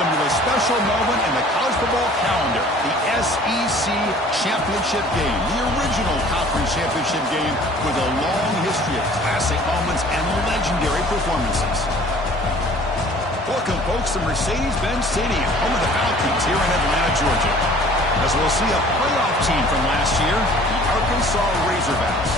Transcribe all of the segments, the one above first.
Welcome to a special moment in the college football calendar, the SEC Championship Game, the original conference championship game with a long history of classic moments and legendary performances. Welcome, folks, to Mercedes-Benz Stadium, home of the Falcons here in Atlanta, Georgia. As we'll see a playoff team from last year, the Arkansas Razorbacks,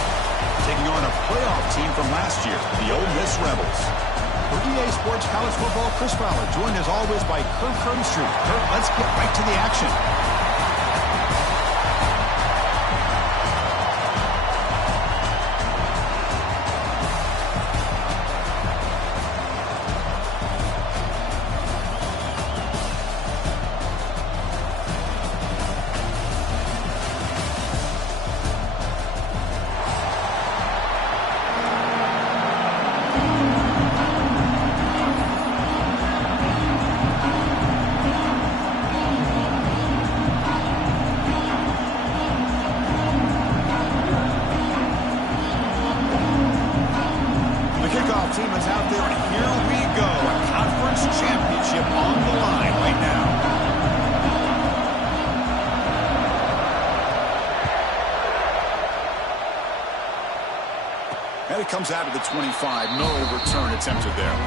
taking on a playoff team from last year, the Ole Miss Rebels. For EA Sports College Football, Chris Fowler, joined as always by Kurt Kernstreet. Kurt, let's get right to the action. Team is out there, and here we go. A conference championship on the line right now. And it comes out of the 25. No return attempted there.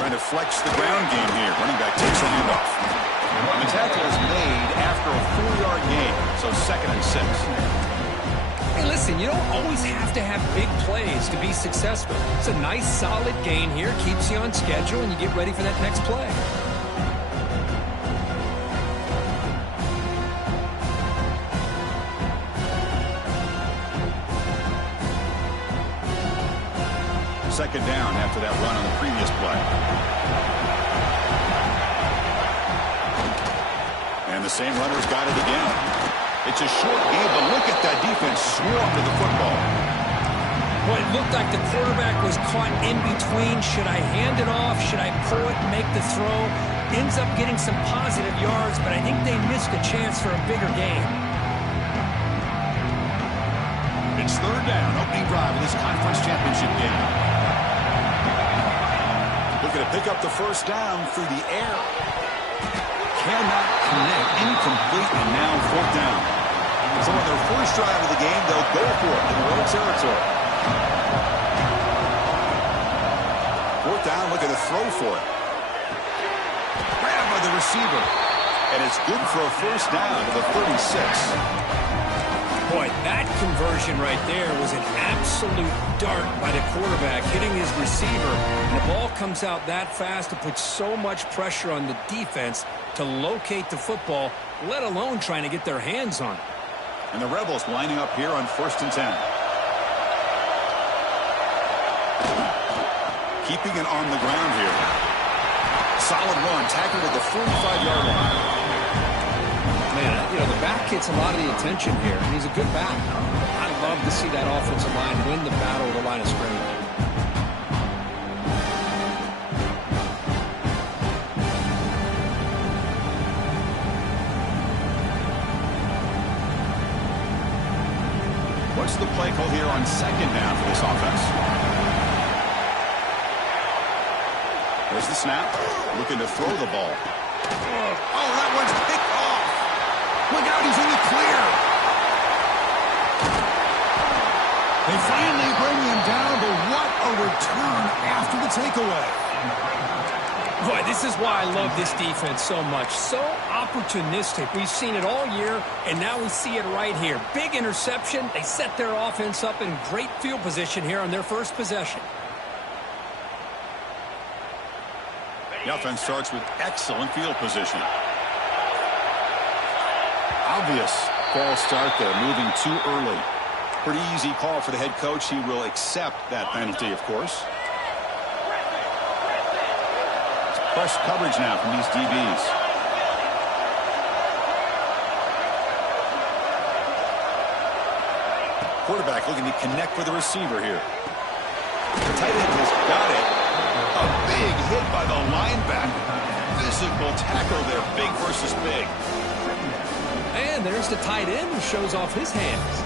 Trying to flex the ground game here. Running back takes the handoff. The tackle is made after a 4-yard gain, so 2nd and 6. Hey, listen, you don't always have to have big plays to be successful. It's a nice, solid gain here. Keeps you on schedule, and you get ready for that next play. Second down after that run on the previous play. And the same runner's got it again. It's a short game, but look at that defense swarm to the football. Well, it looked like the quarterback was caught in between. Should I hand it off? Should I pull it and make the throw? Ends up getting some positive yards, but I think they missed a chance for a bigger gain. It's third down, opening drive of this conference championship game. Looking to pick up the first down through the air. Cannot connect. Incomplete, and now 4th down. So on their first drive of the game, they'll go for it in road territory. 4th down, looking to throw for it. Grabbed by the receiver. And it's good for a first down to the 36. Boy, that conversion right there was an absolute dart by the quarterback, hitting his receiver. And the ball comes out that fast to put so much pressure on the defense to locate the football, let alone trying to get their hands on it. And the Rebels lining up here on 1st and 10. Keeping it on the ground here. Solid run, tackled at the 45-yard line. Man, you know, the back gets a lot of the attention here, and he's a good back. I'd love to see that offensive line win the battle of the line of scrimmage. What's the play call here on 2nd down for this offense? There's the snap. Looking to throw the ball. Oh, that one's picked off. Look out, he's in the clear. They finally bring him down, but what a return after the takeaway. Boy, this is why I love this defense so much. So opportunistic. We've seen it all year, and now we see it right here. Big interception. They set their offense up in great field position here on their first possession. The offense starts with excellent field position. Obvious false start there, moving too early. Pretty easy call for the head coach. He will accept that penalty, of course. It's press coverage now from these DBs. quarterback looking to connect with the receiver here. The tight end has got it. A big hit by the linebacker. Physical tackle there, big versus big. And there's the tight end who shows off his hands.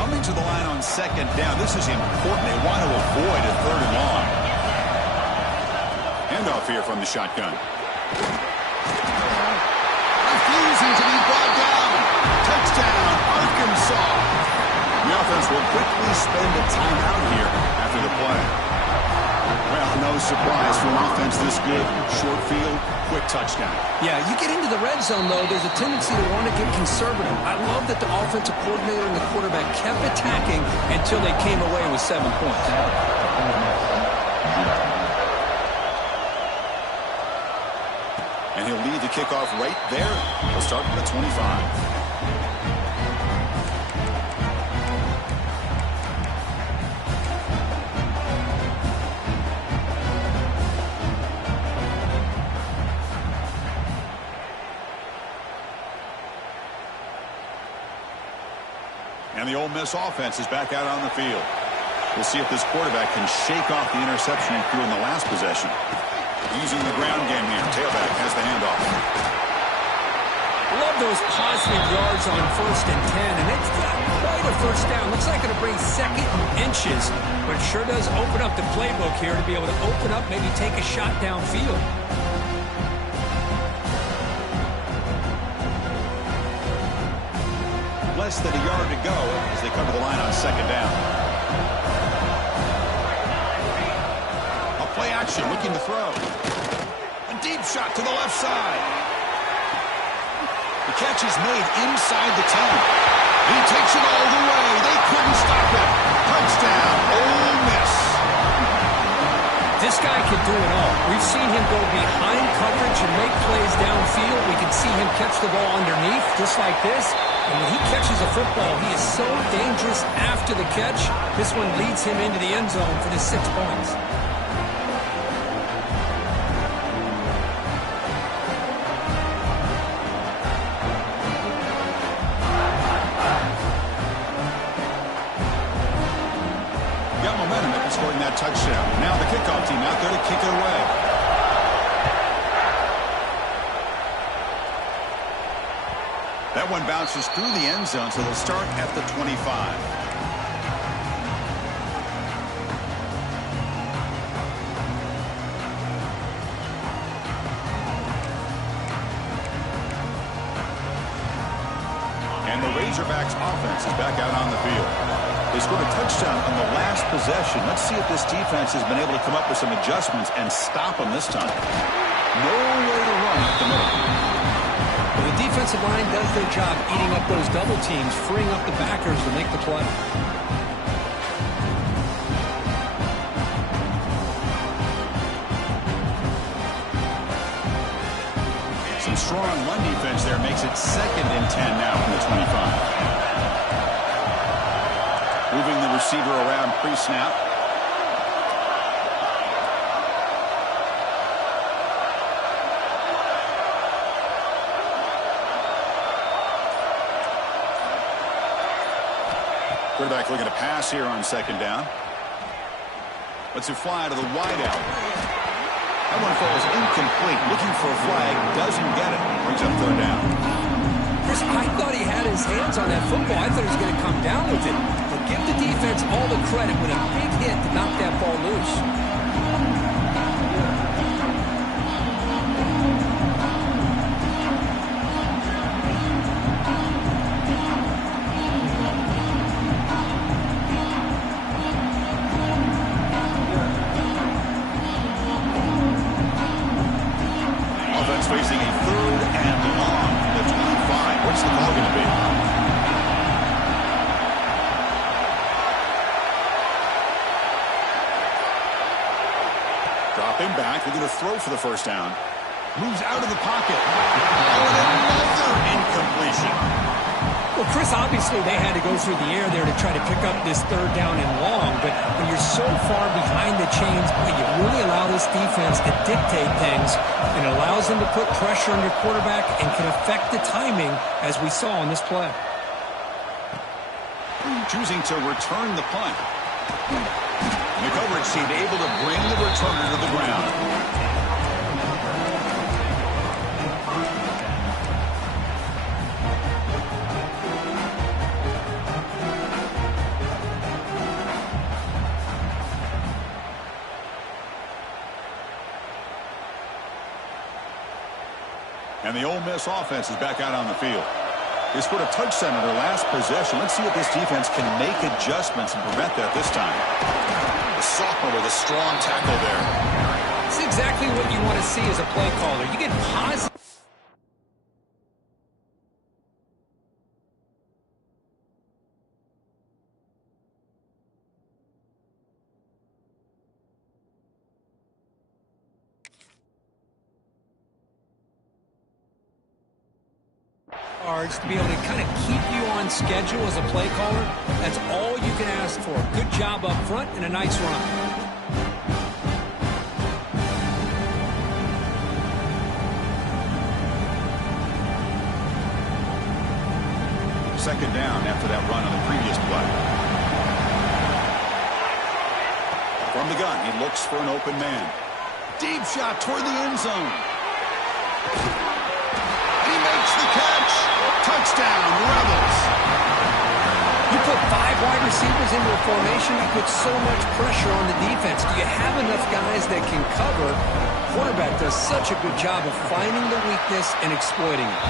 Coming to the line on second down. This is important. They want to avoid a third and long. Handoff here from the shotgun. Refusing to be brought down. Touchdown, Arkansas. The offense will quickly spend a timeout here after the play. Well, no surprise for an offense this good. Short field, quick touchdown. Yeah, you get into the red zone, though, there's a tendency to want to get conservative. I love that the offensive coordinator and the quarterback kept attacking until they came away with 7 points. And he'll lead the kickoff right there. He'll start from the 25. And the Ole Miss offense is back out on the field. We'll see if this quarterback can shake off the interception he threw in the last possession. Using the ground game here. Tailback has the handoff. Love those positive yards on 1st and 10, and it's not quite a first down. Looks like it'll bring second and inches, but it sure does open up the playbook here to be able to open up, maybe take a shot downfield. Less than a yard to go as they come to the line on second down. A play action looking to throw. A deep shot to the left side. The catch is made inside the 10. He takes it all the way. They couldn't stop it. Touchdown, Ole Miss. This guy can do it all. We've seen him go behind coverage and make plays downfield. We can see him catch the ball underneath just like this. And when he catches a football, he is so dangerous after the catch. This one leads him into the end zone for the 6 points. Got momentum after scoring that touchdown. Now the kickoff team out there to kick it away. That one bounces through the end zone, so they'll start at the 25. And the Razorbacks offense is back out on the field. They scored a touchdown on the last possession. Let's see if this defense has been able to come up with some adjustments and stop them this time. No way to run up the middle. Well, the defensive line does their job eating up those double teams, freeing up the backers to make the play. Some strong run defense there makes it 2nd and 10 now from the 25. Moving the receiver around pre-snap. Quarterback looking to pass here on second down. Lets it fly to the wideout. That one falls incomplete. Looking for a flag. Doesn't get it. Brings up third down. Chris, I thought he had his hands on that football. I thought he was going to come down with it. But give the defense all the credit with a big hit to knock that ball loose. Facing a third and long from the 25. What's the call going to be? Dropping back, looking to throw for the first down. Moves out of the pocket. Oh, and another incompletion. Well, Chris, obviously they had to go through the air there to try to pick up this third down and long, but when you're so far behind the chains, you really allow this defense to dictate things, and it allows them to put pressure on your quarterback and can affect the timing, as we saw on this play. Choosing to return the punt. The coverage team able to bring the returner to the ground. And the Ole Miss offense is back out on the field. They scored a touchdown in their last possession. Let's see if this defense can make adjustments and prevent that this time. The sophomore with a strong tackle there. It's exactly what you want to see as a play caller. You get positive. To be able to kind of keep you on schedule as a play caller. That's all you can ask for. Good job up front and a nice run. Second down after that run on the previous play. From the gun, he looks for an open man. Deep shot toward the end zone. He makes the catch. Touchdown, Rebels. You put 5 wide receivers into a formation, you put so much pressure on the defense. Do you have enough guys that can cover? Quarterback does such a good job of finding the weakness and exploiting it.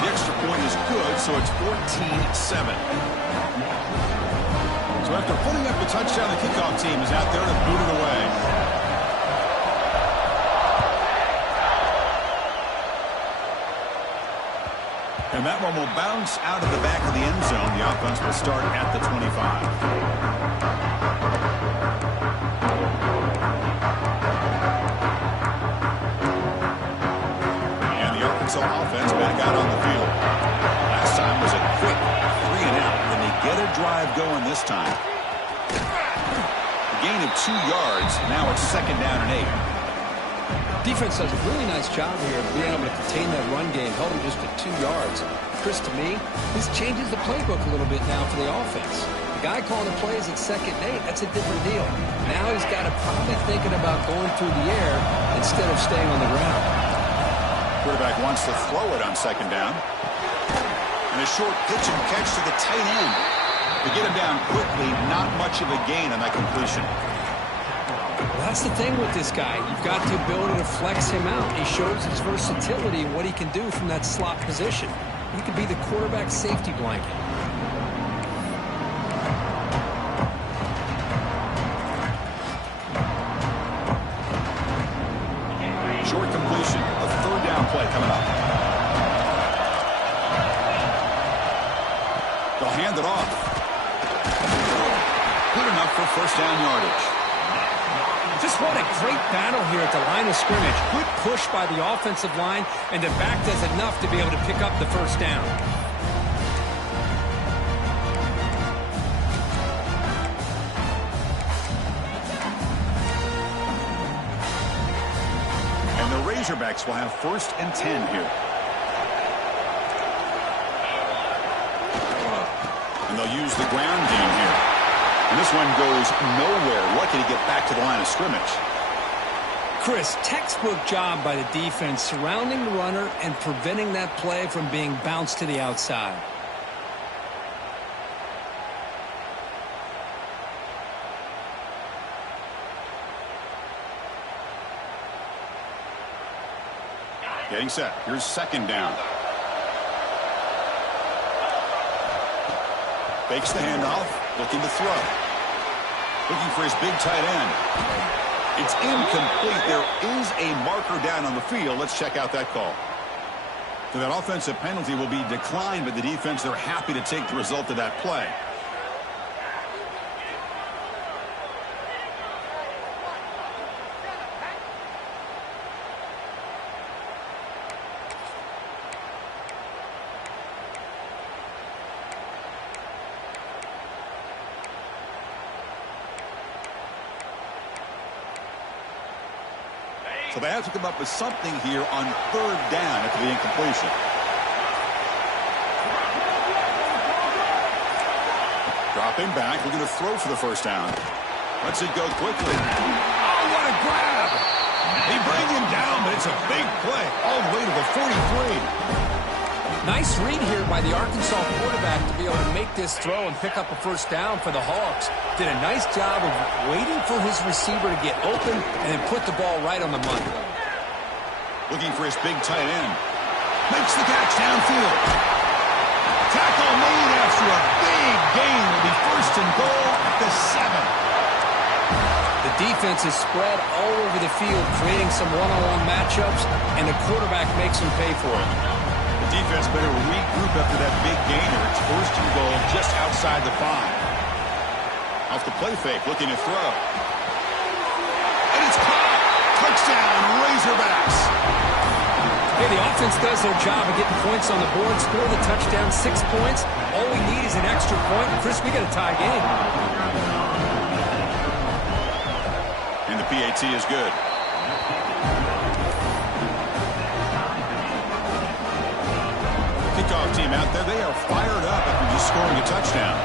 The extra point is good, so it's 14-7. So after putting up a touchdown, the kickoff team is out there to boot it away. And that one will bounce out of the back of the end zone. The offense will start at the 25. And the Arkansas offense back out on the field. Last time was a quick 3 and out. And they get a drive going this time. A gain of 2 yards. Now it's second down and 8. Defense does a really nice job here of being able to contain that run game, held him just to 2 yards. Chris, to me, this changes the playbook a little bit now for the offense. The guy calling the plays at 2nd and 8, that's a different deal. Now he's got to probably thinking about going through the air instead of staying on the ground. Quarterback wants to throw it on 2nd down. And a short pitch and catch to the tight end. To get him down quickly, not much of a gain on that completion. That's the thing with this guy. You've got the ability to flex him out. He shows his versatility and what he can do from that slot position. He could be the quarterback safety blanket. Short completion. A 3rd down play coming up. They'll hand it off. Good enough for 1st down yardage. Just what a great battle here at the line of scrimmage. Good push by the offensive line, and the back does enough to be able to pick up the 1st down. And the Razorbacks will have 1st and 10 here. And they'll use the ground game here. And this one goes nowhere. Lucky to get back to the line of scrimmage. Chris, textbook job by the defense surrounding the runner and preventing that play from being bounced to the outside. Getting set. Here's 2nd down. Fakes the handoff. Looking to throw. Looking for his big tight end. It's incomplete. There is a marker down on the field. Let's check out that call. So that offensive penalty will be declined, but the defense, they're happy to take the result of that play. So they have to come up with something here on third down after the incompletion. Dropping back, looking to throw for the first down. Lets it go quickly. Oh, what a grab! They bring him down, but it's a big play all the way to the 43. Nice read here by the Arkansas quarterback to be able to make this throw and pick up a first down for the Hogs. Did a nice job of waiting for his receiver to get open and then put the ball right on the money. Looking for his big tight end. Makes the catch downfield. Tackle made after a big gain. Will be first and goal at the 7. The defense is spread all over the field, creating some one-on-one matchups, and the quarterback makes him pay for it. The defense better regroup after that big gainer. It's first and goal just outside the 5. Off the play fake, looking to throw. And it's caught. Touchdown, Razorbacks. Hey, the offense does their job of getting points on the board, score the touchdown, 6 points. All we need is an extra point. Chris, we got a tie game. And the PAT is good. Kickoff team out there, they are fired up after just scoring a touchdown.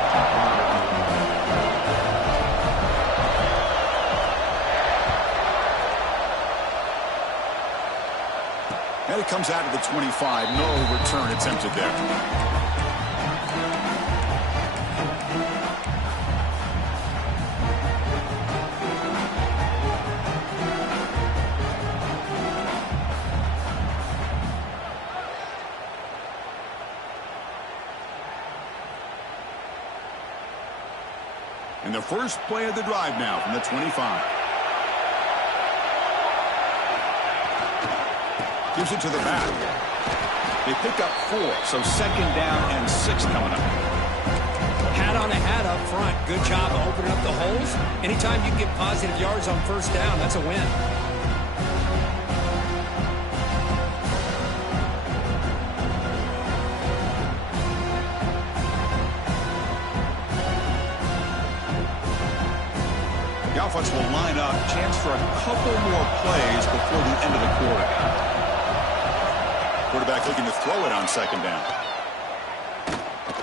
And it comes out of the 25. No return attempted there. And the first play of the drive now from the 25. Gives it to the back. They pick up 4, so second down and 6 coming up. Hat on a hat up front. Good job of opening up the holes. Anytime you can get positive yards on first down, that's a win. The offense will line up. Chance for a couple more plays before the end of the quarter. Quarterback looking to throw it on second down.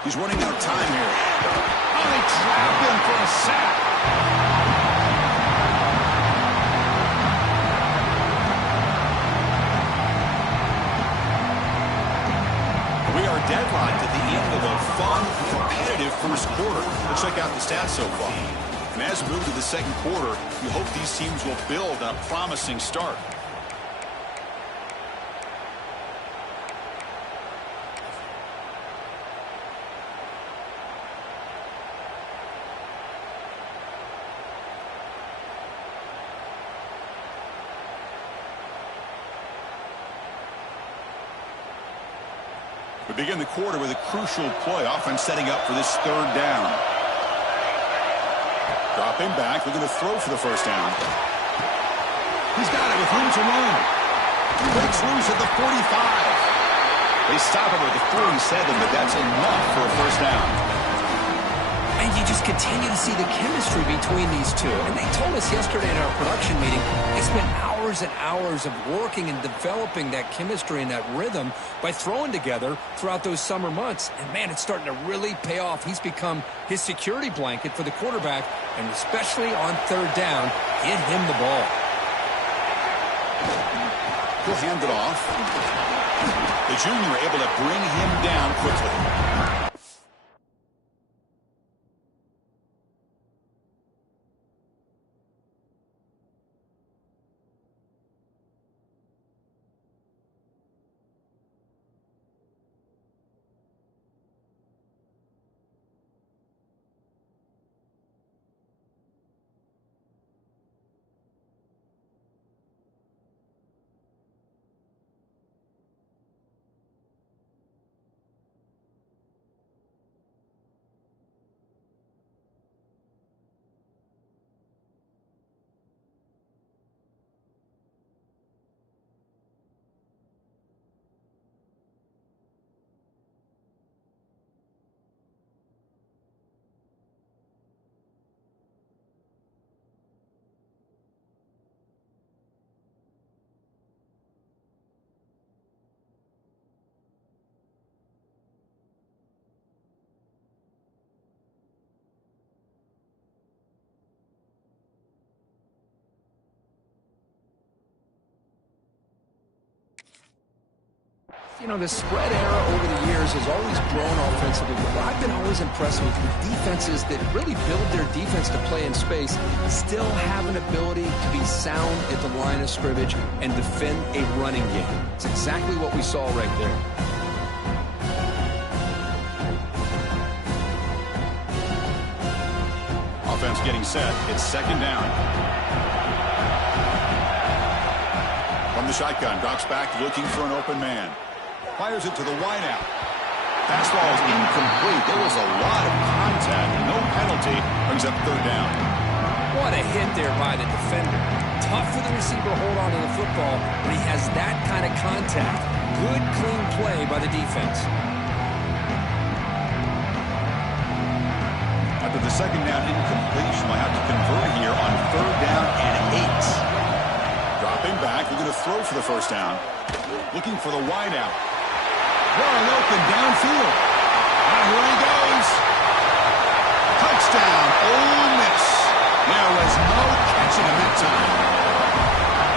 He's running out of time here. Oh, they trap him for a sack. We are deadlocked at the end of a fun, competitive first quarter. Let's check out the stats so far. And as we move to the second quarter, you hope these teams will build on a promising start. We begin the quarter with a crucial play. Offense setting up for this third down. Dropping back, looking to throw for the first down. He's got it with room to run. He breaks loose at the 45. They stop him at the 47, but that's enough for a first down. And you just continue to see the chemistry between these two. And they told us yesterday in our production meeting, they spent hours and hours of working and developing that chemistry and that rhythm by throwing together throughout those summer months. And, man, it's starting to really pay off. He's become his security blanket for the quarterback, and especially on third down, get him the ball. He'll hand it off. The junior able to bring him down quickly. You know, the spread era over the years has always grown offensively, but what I've been always impressed with defenses that really build their defense to play in space still have an ability to be sound at the line of scrimmage and defend a running game. It's exactly what we saw right there. Offense getting set. It's second down. From the shotgun, drops back looking for an open man. Fires it to the wideout. Fastball is incomplete. There was a lot of contact. No penalty. Brings up third down. What a hit there by the defender. Tough for the receiver to hold on to the football when he has that kind of contact. Good, clean play by the defense. After the second down incompletion, we'll have to convert here on third down and 8. Dropping back, looking to throw for the first down. Looking for the wideout. Wide open downfield. Here he goes. Touchdown, Ole Miss. There was no catching him that time.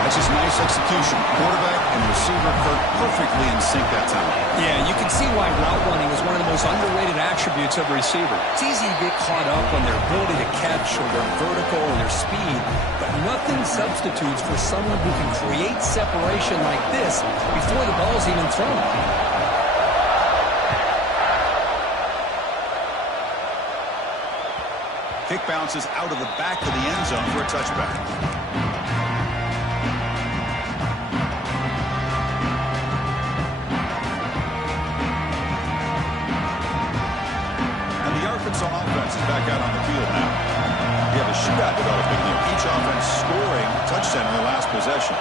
That's just nice execution. Quarterback and receiver perfectly in sync that time. Yeah, you can see why route running is one of the most underrated attributes of a receiver. It's easy to get caught up on their ability to catch or their vertical or their speed, but nothing substitutes for someone who can create separation like this before the ball's even thrown. Kick bounces out of the back of the end zone for a touchback. And the Arkansas offense is back out on the field now. We have a shootout developing here. Each offense scoring a touchdown in their last possession.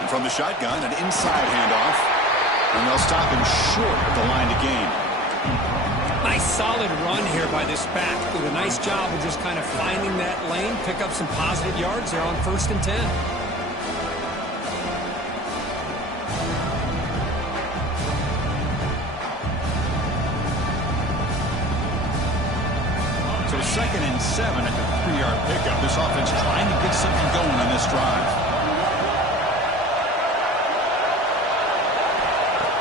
And from the shotgun, an inside handoff. And they'll stop him short at the line to gain. Nice solid run here by this back. Did a nice job of just kind of finding that lane, pick up some positive yards there on 1st and 10. So 2nd and 7 at the 3-yard pickup. This offense trying to get something going on this drive.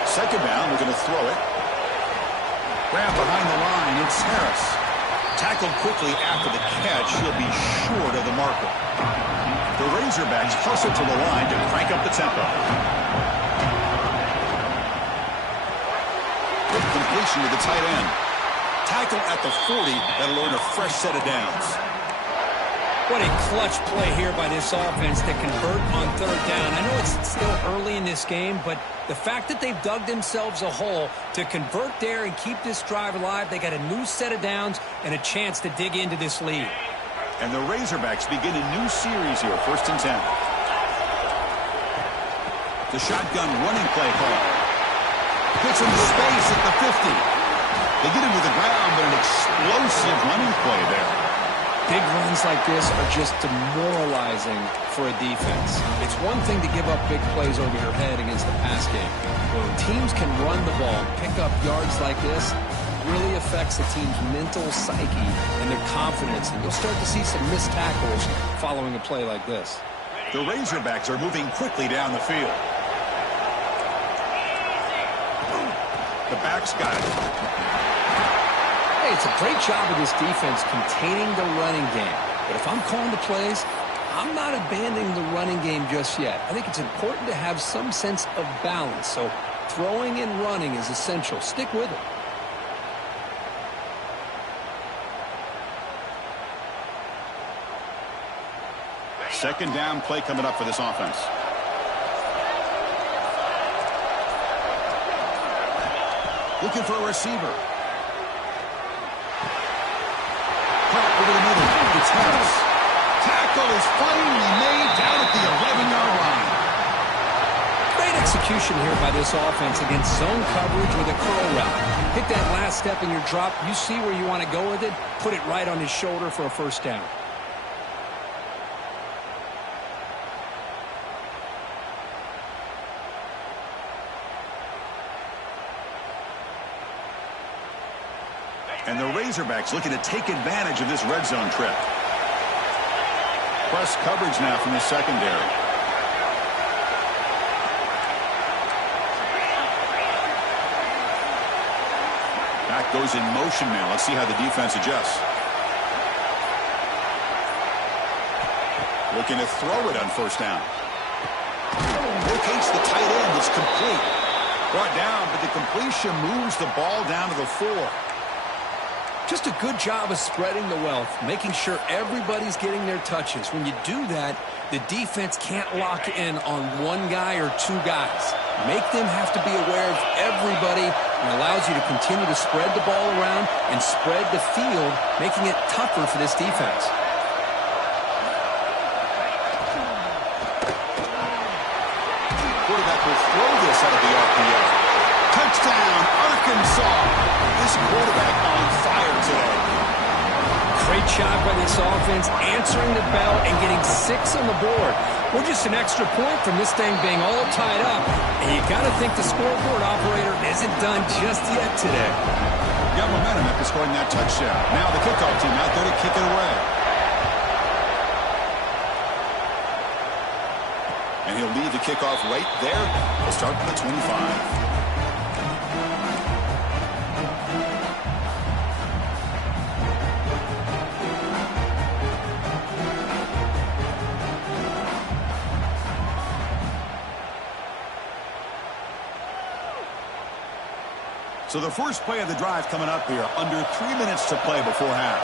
Second down, we're going to throw it. Grab behind the line, it's Harris. Tackled quickly after the catch, he'll be short of the marker. The Razorbacks hustle to the line to crank up the tempo. With completion to the tight end. Tackle at the 40, that'll earn a fresh set of downs. What a clutch play here by this offense to convert on 3rd down. I know it's still early in this game, but the fact that they've dug themselves a hole to convert there and keep this drive alive, they got a new set of downs and a chance to dig into this lead. And the Razorbacks begin a new series here, 1st and 10. The shotgun running play call. Gets into space at the 50. They get him to the ground, but an explosive running play there. Big runs like this are just demoralizing for a defense. It's one thing to give up big plays over your head against the pass game. When teams can run the ball, pick up yards like this, it really affects the team's mental psyche and their confidence. And you'll start to see some missed tackles following a play like this. The Razorbacks are moving quickly down the field. The back's got it. Hey, it's a great job of this defense containing the running game. But if I'm calling the plays, I'm not abandoning the running game just yet. I think it's important to have some sense of balance. So throwing and running is essential. Stick with it. Second down play coming up for this offense. Looking for a receiver. Over the middle. It's Harris. Tackle is finally made down at the 11-yard line. Great execution here by this offense against zone coverage with a curl route. Hit that last step in your drop. You see where you want to go with it. Put it right on his shoulder for a first down. And the Razorbacks looking to take advantage of this red zone trip. Press coverage now from the secondary. Goes in motion now. Let's see how the defense adjusts. Looking to throw it on first down. Locates the tight end. It's complete. Brought down, but the completion moves the ball down to the 4. Just a good job of spreading the wealth, making sure everybody's getting their touches. When you do that, the defense can't lock in on one guy or two guys. Make them have to be aware of everybody, and allows you to continue to spread the ball around and spread the field, making it tougher for this defense. Quarterback will throw this out of the RPO. Touchdown, Arkansas. This quarterback on fire today. Great job by this offense, answering the bell and getting 6 on the board. We're just an extra point from this thing being all tied up. And you got to think the scoreboard operator isn't done just yet today. Got momentum after scoring that touchdown. Now the kickoff team out there to kick it away. And he'll lead the kickoff right there. We'll start with the 25. So the first play of the drive coming up here. Under 3 minutes to play before half.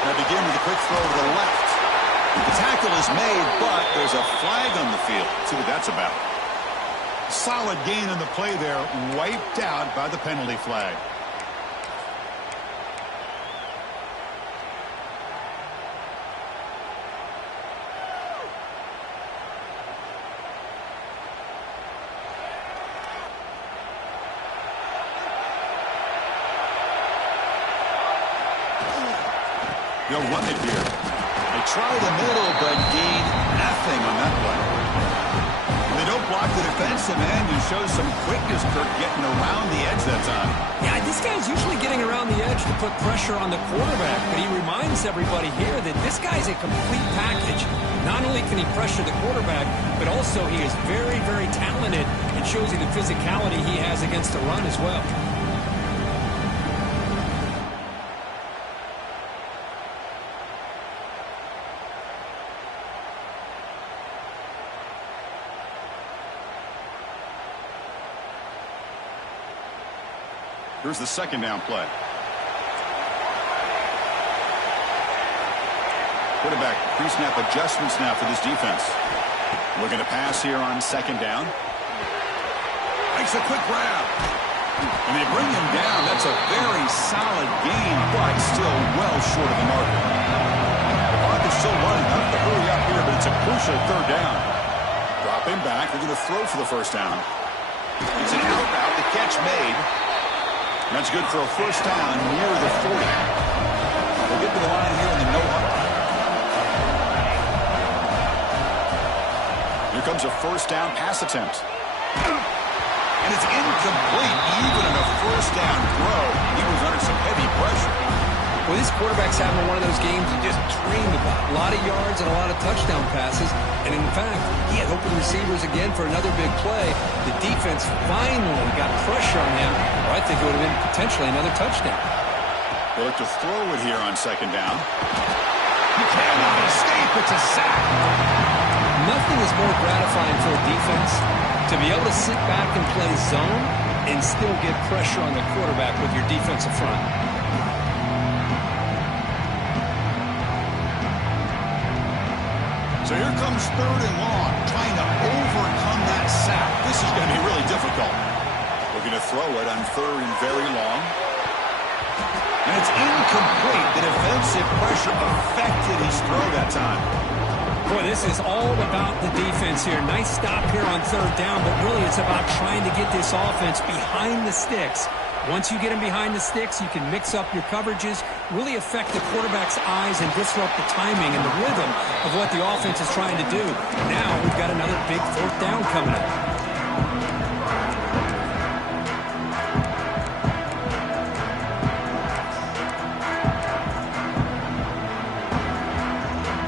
Now begin with a quick throw to the left. The tackle is made, but there's a flag on the field. Let's see what that's about. Solid gain on the play there. Wiped out by the penalty flag. They'll run it here. They try the middle, but gain nothing on that play. They don't block the defensive end, who shows some quickness, Kirk, getting around the edge that time. Yeah, this guy's usually getting around the edge to put pressure on the quarterback, but he reminds everybody here that this guy's a complete package. Not only can he pressure the quarterback, but also he is very, very talented and shows you the physicality he has against the run as well. Here's the second down play. Quarterback pre-snap adjustments now for this defense. Looking to pass here on second down. Makes a quick grab. And they bring him down. That's a very solid gain, but still well short of the marker. The clock is still running. Have to hurry up here, but it's a crucial third down. Drop him back. They're going to throw for the first down. It's an out route. The catch made. That's good for a first down near the 40. We'll get to the line here in the no-huddle. Here comes a first down pass attempt. And it's incomplete. Even in a first down throw, he was under some heavy pressure. Well, this quarterback's having one of those games you just dream about. A lot of yards and a lot of touchdown passes. And in fact, he had open receivers again for another big play. The defense finally got pressure on him. Or I think it would have been potentially another touchdown. They look to throw it here on second down. He cannot escape. It's a sack. Nothing is more gratifying for a defense to be able to sit back and play zone and still get pressure on the quarterback with your defensive front. So here comes third and long, trying to overcome that sack. This is going to be really difficult. Looking to throw it on third and very long. And it's incomplete. The defensive pressure affected his throw that time. Boy, this is all about the defense here. Nice stop here on third down, but really it's about trying to get this offense behind the sticks. Once you get them behind the sticks, you can mix up your coverages, really affect the quarterback's eyes and disrupt the timing and the rhythm of what the offense is trying to do. Now we've got another big fourth down coming up.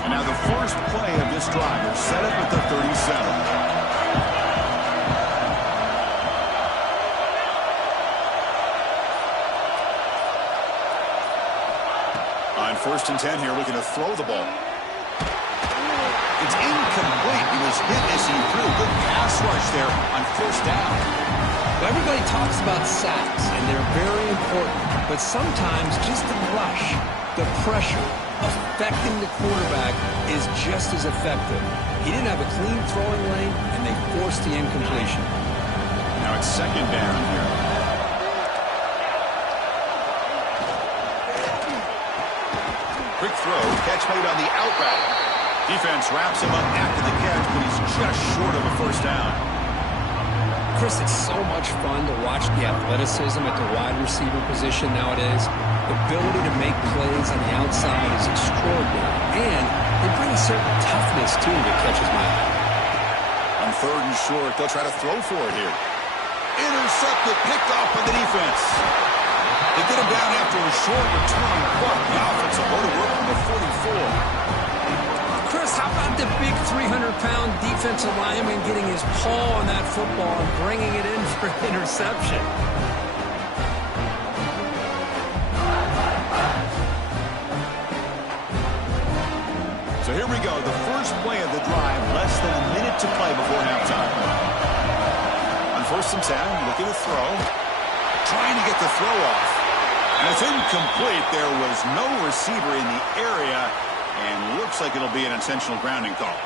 And now the first play of this drive will set up at the 37. first and 10 here, looking to throw the ball. It's incomplete. He was hit as he threw. Good pass rush there on first down. Well, everybody talks about sacks, and they're very important. But sometimes just the rush, the pressure, affecting the quarterback is just as effective. He didn't have a clean throwing lane, and they forced the incompletion. Now it's second down here. Quick throw, catch made on the out route. Defense wraps him up after the catch, but he's just short of a first down. Chris, it's so much fun to watch the athleticism at the wide receiver position nowadays. The ability to make plays on the outside is extraordinary, and they bring a certain toughness, too, that catches my eye. On third and short, they'll try to throw for it here. Intercepted, picked off by the defense. They get him down after a short return, but the offense will go to work from the 44. Chris, how about the big 300-pound defensive lineman getting his paw on that football and bringing it in for an interception? So here we go, the first play of the drive, less than a minute to play before halftime. On first and 10, looking to throw, trying to get the throw off. And it's incomplete. There was no receiver in the area, and looks like it'll be an intentional grounding call.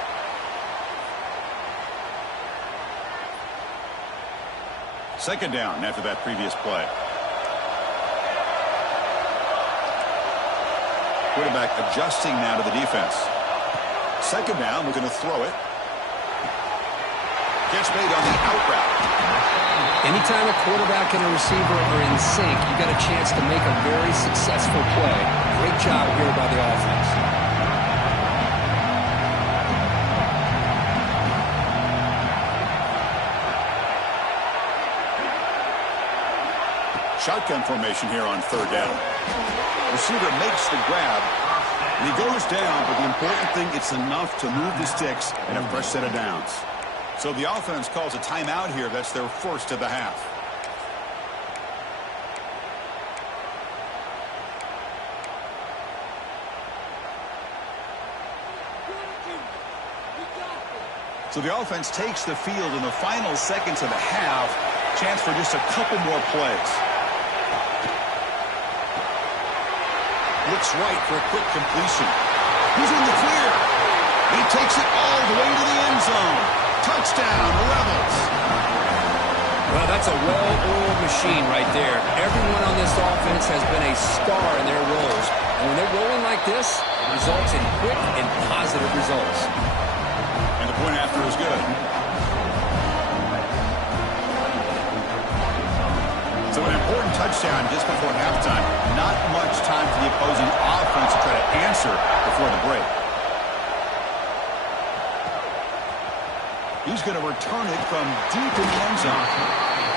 Second down after that previous play. Quarterback adjusting now to the defense. Second down, looking to throw it. Catch made on the out route. Anytime a quarterback and a receiver are in sync, you got a chance to make a very successful play. Great job here by the offense. Shotgun formation here on third down. Receiver makes the grab, and he goes down, but the important thing, it's enough to move the sticks and a fresh set of downs. So the offense calls a timeout here. That's their first of the half. So the offense takes the field in the final seconds of the half. Chance for just a couple more plays. Looks right for a quick completion. He's in the clear. He takes it all the way to the end zone. Touchdown, Rebels. Well, that's a well-oiled machine right there. Everyone on this offense has been a star in their roles. And when they're rolling like this, it results in quick and positive results. And the point after is good. So an important touchdown just before halftime. Not much time for the opposing offense to try to answer before the break. He's going to return it from deep in the end zone.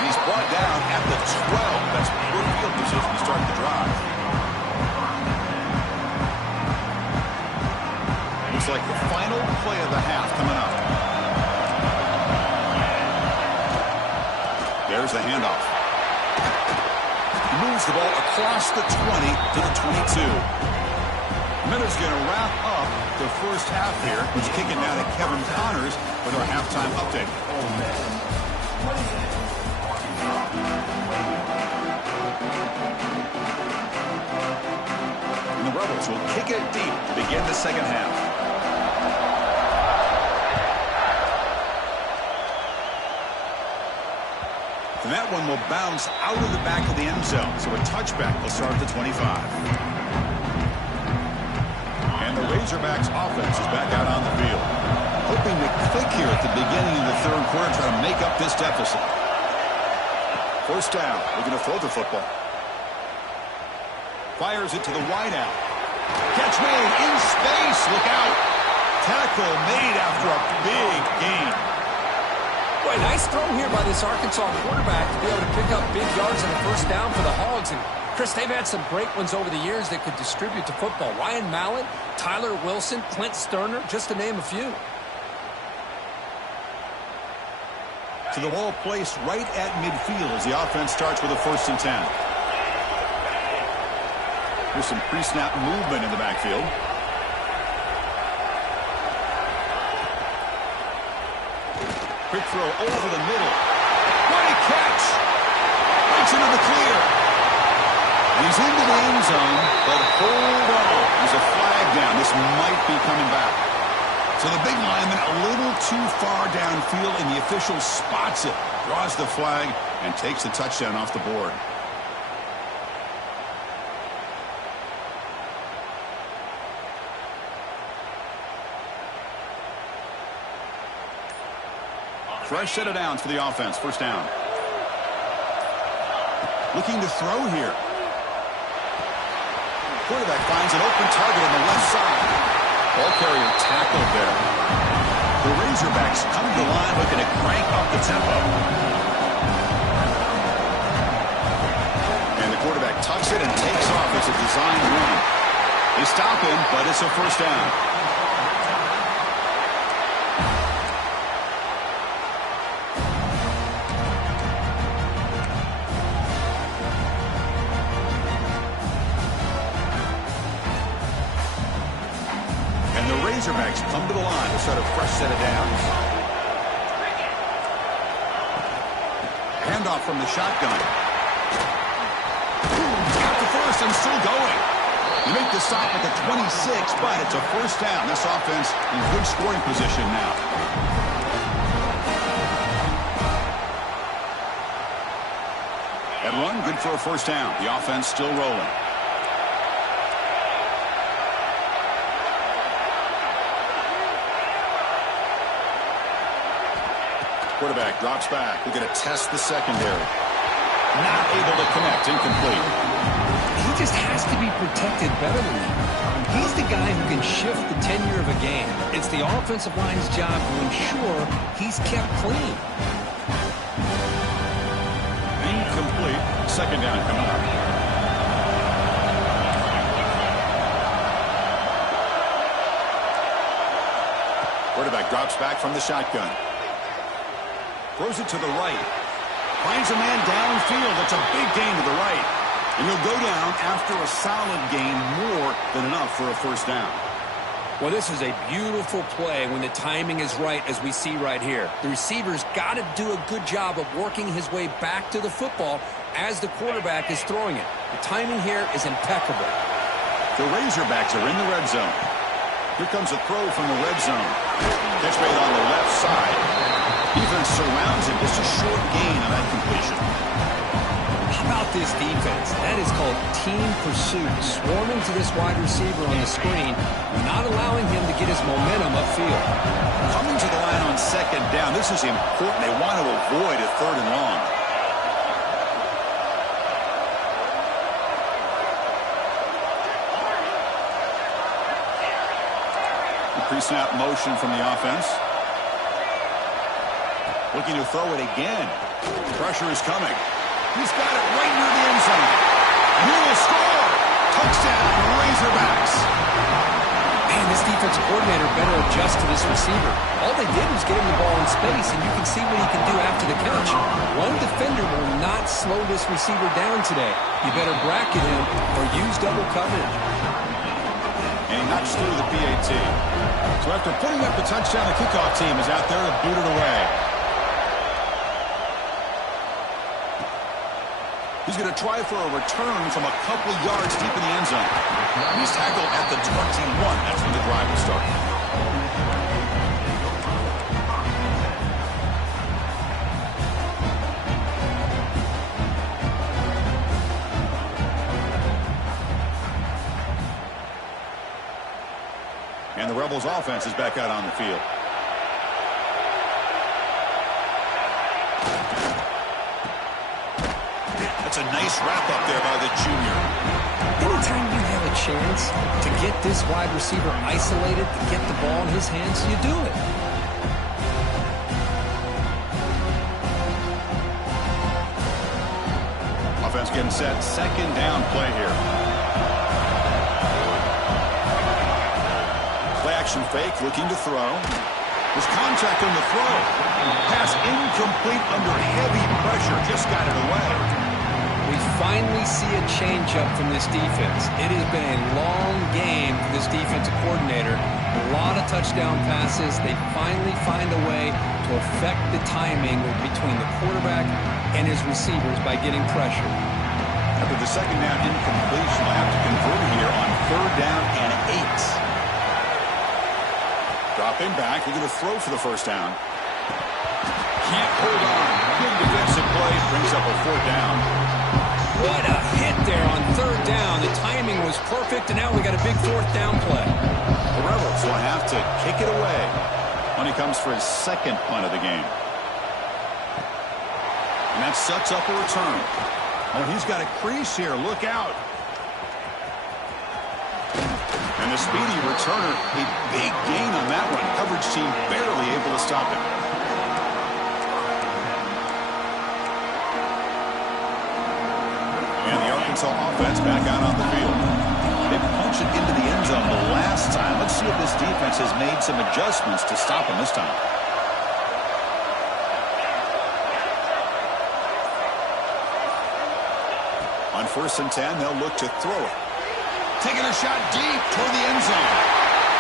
He's brought down at the 12. That's poor field position to start the drive. Looks like the final play of the half coming up. There's the handoff. He moves the ball across the 20 to the 22. Miller's going to wrap up the first half here. Let's kick it now to Kevin Connors with our halftime update. And the Rebels will kick it deep to begin the second half. And that one will bounce out of the back of the end zone. So a touchback will start at the 25. And the Razorbacks offense is back out on the field. Hoping to click here at the beginning of the third quarter, try to make up this deficit. First down, we're going to throw the football. Fires it to the wideout. Catch made in space, look out. Tackle made after a big gain. Boy, nice throw here by this Arkansas quarterback to be able to pick up big yards on a first down for the Hogs. And, Chris, they've had some great ones over the years that could distribute the football. Ryan Mallett, Tyler Wilson, Clint Sterner, just to name a few. To the ball placed right at midfield as the offense starts with a 1st and 10. There's some pre-snap movement in the backfield. Quick throw over the middle. What a catch! Breaks into the clear. And he's into the end zone, but hold on. There's a flag down. This might be coming back. So the big lineman a little too far downfield, and the official spots it, draws the flag, and takes the touchdown off the board. Fresh set of downs for the offense. First down. Looking to throw here. Quarterback finds an open target on the left side. Ball carrier tackled there. The Razorbacks come to the line looking to crank up the tempo. And the quarterback tucks it and takes off. It's a designed run. They stop him, but it's a first down. Razorbacks come to the line to start a fresh set of downs. Handoff from the shotgun. Got the first and still going. You make the stop at the 26, but it's a first down. This offense in good scoring position now. That run, good for a first down. The offense still rolling. Quarterback drops back. We're going to test the secondary. Not able to connect. Incomplete. He just has to be protected better than that. He's the guy who can shift the tenure of a game. It's the offensive line's job to ensure he's kept clean. Incomplete. Second down coming up. Quarterback drops back from the shotgun. Throws it to the right. Finds a man downfield. That's a big gain to the right. And he'll go down after a solid gain, more than enough for a first down. Well, this is a beautiful play when the timing is right, as we see right here. The receiver's got to do a good job of working his way back to the football as the quarterback is throwing it. The timing here is impeccable. The Razorbacks are in the red zone. Here comes a throw from the red zone. Catch made on the left side. Defense surrounds him. Just a short gain on that completion. How about this defense? That is called team pursuit. Swarming to this wide receiver on the screen, not allowing him to get his momentum upfield. Coming to the line on second down. This is important. They want to avoid a third and long. Pre-snap motion from the offense. Looking to throw it again. Pressure is coming. He's got it right near the end zone. And he will score. Touchdown, Razorbacks. Man, this defensive coordinator better adjust to this receiver. All they did was get him the ball in space, and you can see what he can do after the catch. One defender will not slow this receiver down today. You better bracket him or use double coverage. And he knocks through the PAT. So after putting up the touchdown, the kickoff team is out there to boot it away. He's going to try for a return from a couple yards deep in the end zone. He's tackled at the 21. That's when the drive will start. And the Rebels offense is back out on the field. That's a nice wrap up there by the junior. Anytime you have a chance to get this wide receiver isolated, to get the ball in his hands, you do it. Offense getting set. Second down play here. Play action fake, looking to throw. There's contact on the throw. Pass incomplete under heavy pressure. Just got it away. We finally finally see a change-up from this defense. It has been a long game for this defensive coordinator. A lot of touchdown passes. They finally find a way to affect the timing between the quarterback and his receivers by getting pressure. After the second down incompletion, they'll have to convert here on 3rd down and 8. Dropping back, they're going to throw for the first down. Can't hold on. Good defensive play, brings up a 4th down. What a hit there on 3rd down. The timing was perfect, and now we got a big 4th down play. The Rebels will have to kick it away when he comes for his 2nd punt of the game. And that sets up a return. Oh, he's got a crease here. Look out. And the speedy returner, a big gain on that one. Coverage team barely able to stop him. And the Arkansas offense back out on the field. They punched it into the end zone the last time. Let's see if this defense has made some adjustments to stop him this time. On 1st and 10, they'll look to throw it. Taking a shot deep toward the end zone.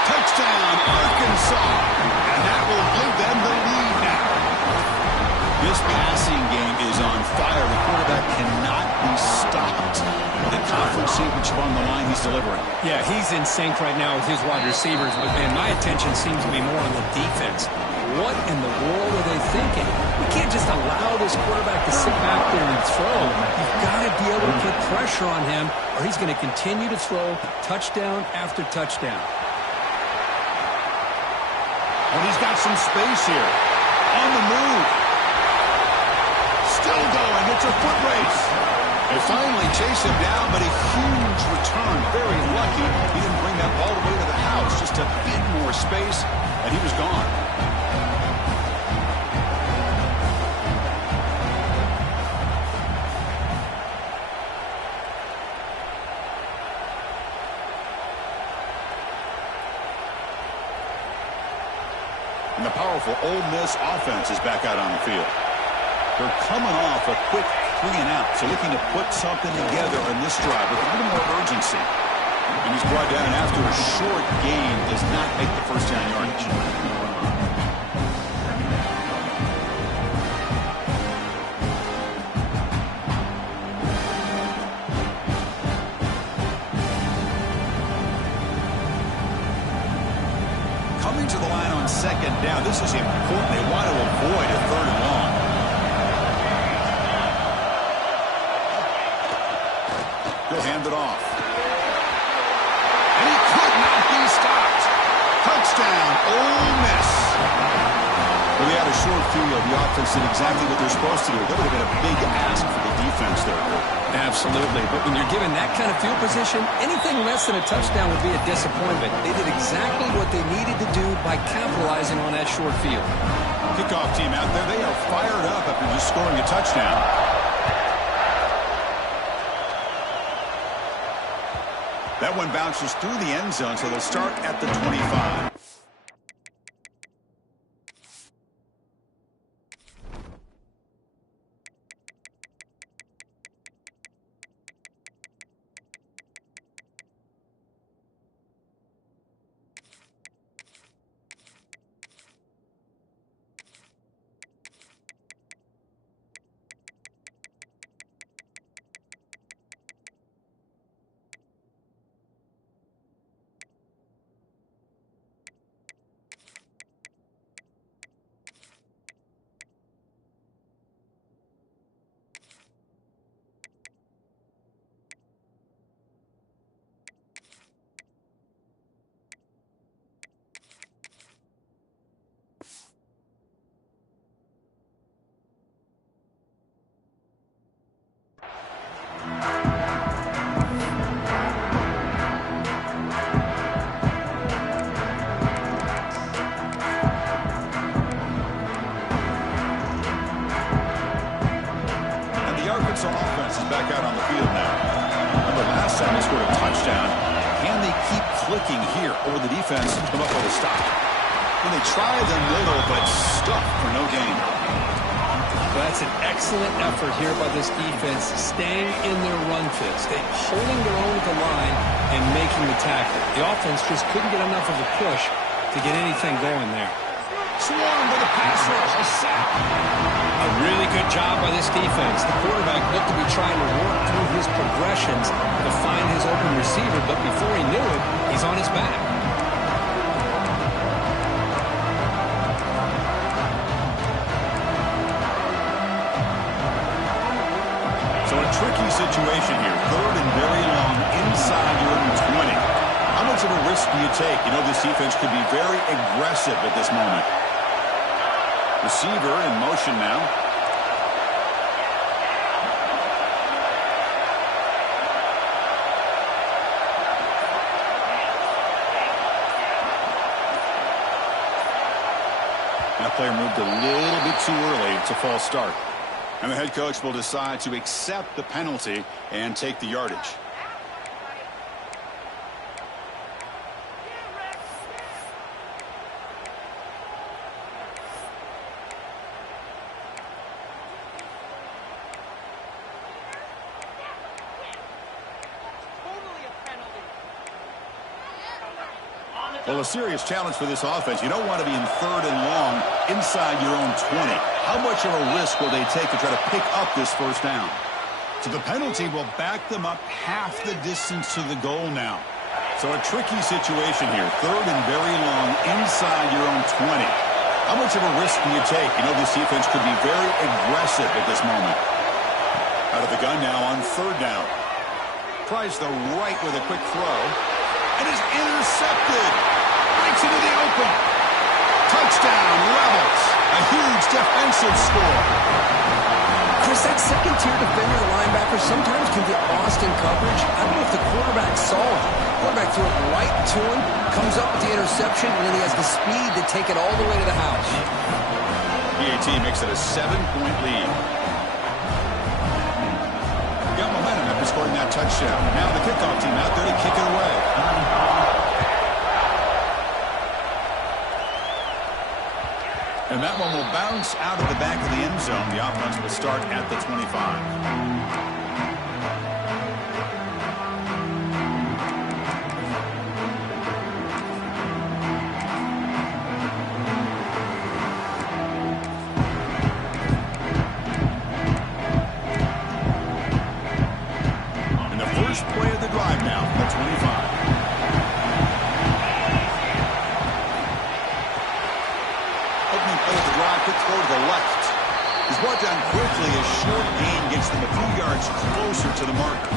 Touchdown, Arkansas. And that will give them the lead now. This passing game is on fire. The quarterback cannot be stopped. The conference championship on the line, he's delivering. Yeah, he's in sync right now with his wide receivers, but, man, my attention seems to be more on the defense. What in the world are they thinking? We can't just allow this quarterback to sit back there and throw. You've got to be able to put pressure on him, or he's going to continue to throw touchdown after touchdown. And he's got some space here. On the move. Still going. It's a foot race. They finally chase him down, but a huge return. Very lucky he didn't bring that all the way to the house. Just a bit more space, and he was gone. And the powerful Ole Miss offense is back out on the field. They're coming off a quick 3-and-out, so looking to put something together on this drive with a little more urgency. And he's brought down after a short gain, does not make the first down yardage. Coming to the line on 2nd down, this is important. They want to avoid a 3rd and long. He'll hand it off. And he could not be stopped. Touchdown, Ole Miss. Well, they had a short field. The offense did exactly what they're supposed to do. That would have been a big ask for the defense there. Absolutely. But when you're given that kind of field position, anything less than a touchdown would be a disappointment. They did exactly what they needed to do by capitalizing on that short field. Kickoff team out there. They are fired up after just scoring a touchdown. That one bounces through the end zone, so they'll start at the 25. Offense is back out on the field now. Remember, last time they scored a touchdown. Can they keep clicking here, or the defense come up with a stop? And they try the middle, but stuck for no gain. Well, that's an excellent effort here by this defense, staying in their run fit, holding their own at the line and making the tackle. The offense just couldn't get enough of a push to get anything going there. Swarm with a pass rush, a sack. A really good job by this defense. The quarterback looked to be trying to work through his progressions to find his open receiver, but before he knew it, he's on his back. So a tricky situation here. 3rd and very long inside your own 20. How much of a risk do you take? You know, this defense could be very aggressive at this moment. Receiver in motion now. That player moved a little bit too early. It's a false start. And the head coach will decide to accept the penalty and take the yardage. Well, a serious challenge for this offense. You don't want to be in 3rd and long inside your own 20. How much of a risk will they take to try to pick up this 1st down? So the penalty will back them up half the distance to the goal now. So a tricky situation here. 3rd and very long inside your own 20. How much of a risk do you take? You know, this defense could be very aggressive at this moment. Out of the gun now on 3rd down. Tries the right with a quick throw. And is intercepted. Breaks into the open. Touchdown, Rebels. A huge defensive score. Chris, that second-tier defender, the linebacker, sometimes can get lost in coverage. I don't know if the quarterback saw it. The quarterback threw it right to him, comes up with the interception, and then he has the speed to take it all the way to the house. PAT makes it a 7-point lead. Got momentum after scoring that touchdown. Now the kickoff team out there to kick it away. And that one will bounce out of the back of the end zone. The offense will start at the 25. Play of the drive now from the 25. Opening play of the drive, quick throw to the left. He's brought down quickly. A short gain gets them a few yards closer to the marker.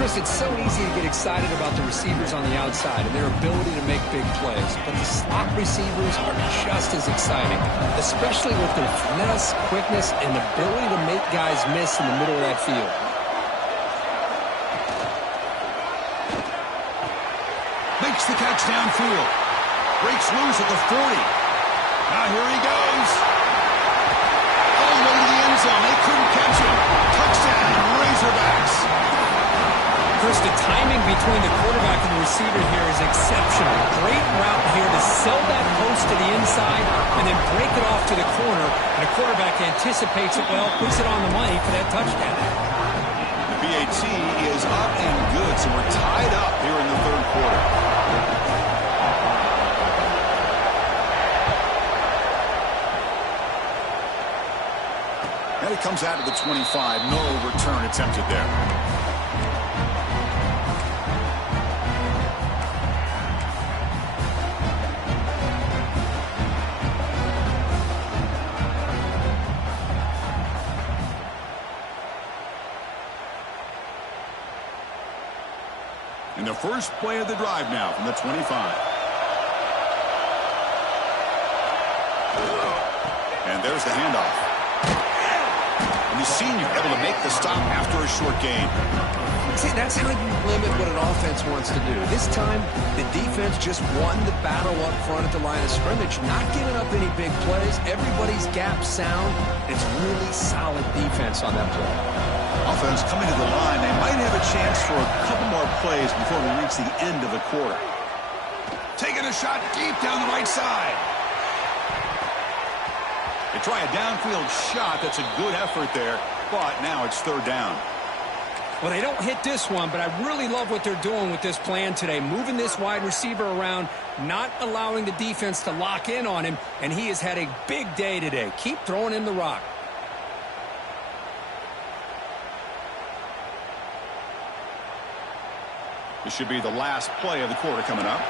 Chris, it's so easy to get excited about the receivers on the outside and their ability to make big plays, but the slot receivers are just as exciting, especially with their finesse, quickness, and ability to make guys miss in the middle of that field. Makes the catch downfield. Breaks loose at the 40. Now here he goes. All the way to the end zone. They couldn't catch him. Touchdown, Razorbacks. Chris, the timing between the quarterback and the receiver here is exceptional. Great route here to sell that post to the inside and then break it off to the corner. And the quarterback anticipates it well, puts it on the money for that touchdown. The PAT is up and good, so we're tied up here in the 3rd quarter. And it comes out of the 25. No return attempted there. In the first play of the drive now from the 25. And there's the handoff. And the senior able to make the stop after a short gain. See, that's how you limit what an offense wants to do. This time, the defense just won the battle up front at the line of scrimmage, not giving up any big plays. Everybody's gap sound. It's really solid defense on that play. Offense coming to the line. They might have a chance for a couple more plays before we reach the end of the quarter. Taking a shot deep down the right side. The try a downfield shot. That's a good effort there, but now it's third down. Well, they don't hit this one, but I really love what they're doing with this plan today, moving this wide receiver around, not allowing the defense to lock in on him, and he has had a big day today. Keep throwing in the rock. This should be the last play of the quarter coming up.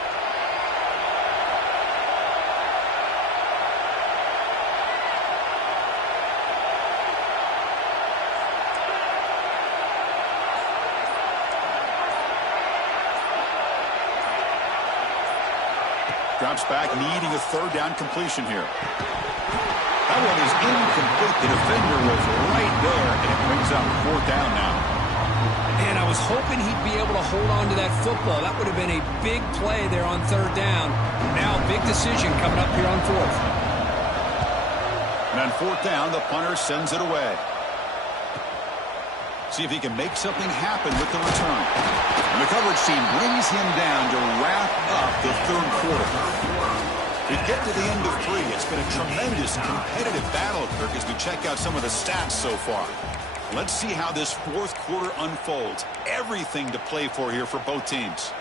Drops back, needing a third down completion here. That one is incomplete. The defender was right there, and it brings up fourth down now. And I was hoping he'd be able to hold on to that football. That would have been a big play there on third down. Now, big decision coming up here on fourth. And on fourth down, the punter sends it away. See if he can make something happen with the return. And the coverage team brings him down to wrap up the third quarter. We get to the end of three. It's been a tremendous competitive battle, Kirk, as we check out some of the stats so far. Let's see how this fourth quarter unfolds. Everything to play for here for both teams.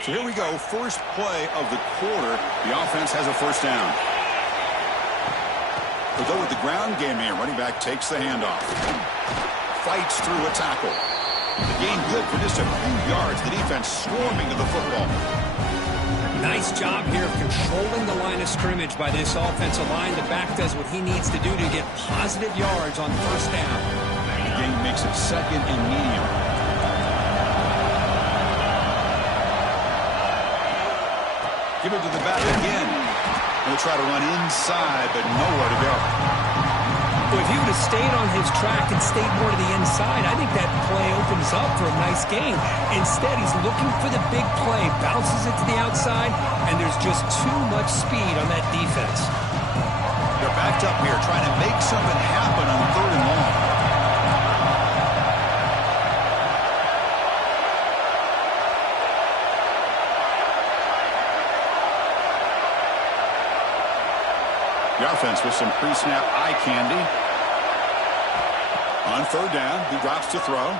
So here we go, first play of the quarter. The offense has a first down. We'll go with the ground game here. Running back takes the handoff. Fights through a tackle. The gain good for just a few yards. The defense swarming to the football. Nice job here of controlling the line of scrimmage by this offensive line. The back does what he needs to do to get positive yards on first down. The gain makes it second and medium. Give it to the back again. He'll try to run inside, but nowhere to go. Well, if he would have stayed on his track and stayed more to the inside, I think that play opens up for a nice gain. Instead, he's looking for the big play, bounces it to the outside, and there's just too much speed on that defense. They're backed up here, trying to make something happen on third and long. The offense with some pre-snap eye candy. On third down, he drops to throw.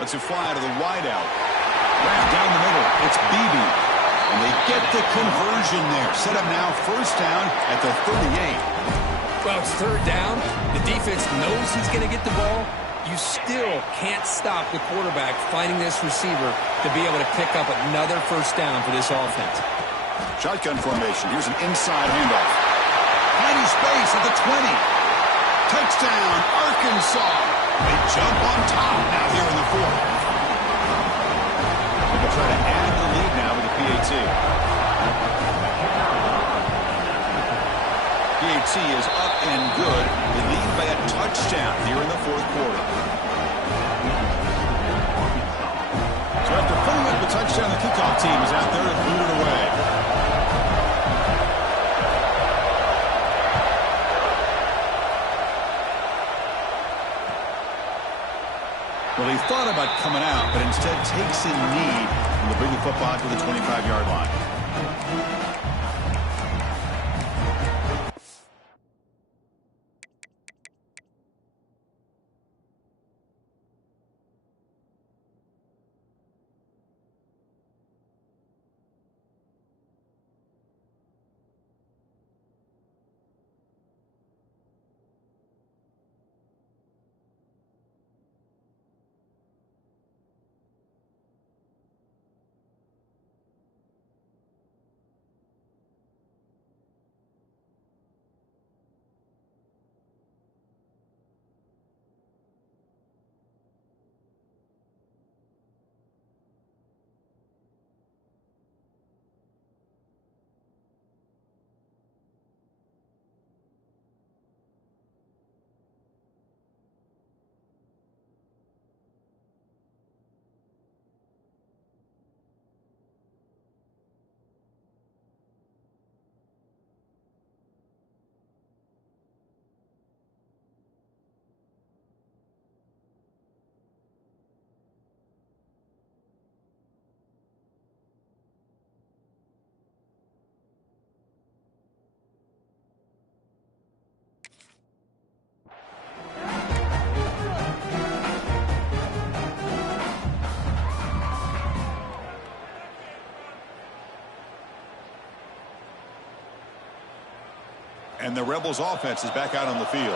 Lets it fly to the wideout. Wrapped down the middle. It's Beebe. And they get the conversion there. Set up now first down at the 38. Well, it's third down. The defense knows he's going to get the ball. You still can't stop the quarterback finding this receiver to be able to pick up another first down for this offense. Shotgun formation. Here's an inside handoff. Tiny space at the 20. Touchdown, Arkansas. They jump on top now here in the fourth. They'll try to add the lead now with the PAT. PAT is up and good. They lead by a touchdown here in the fourth quarter. So after putting up a touchdown, the kickoff team is out there to boot it away. Well, he thought about coming out, but instead takes a knee and will bring the football to the 25-yard line. And the Rebels offense is back out on the field.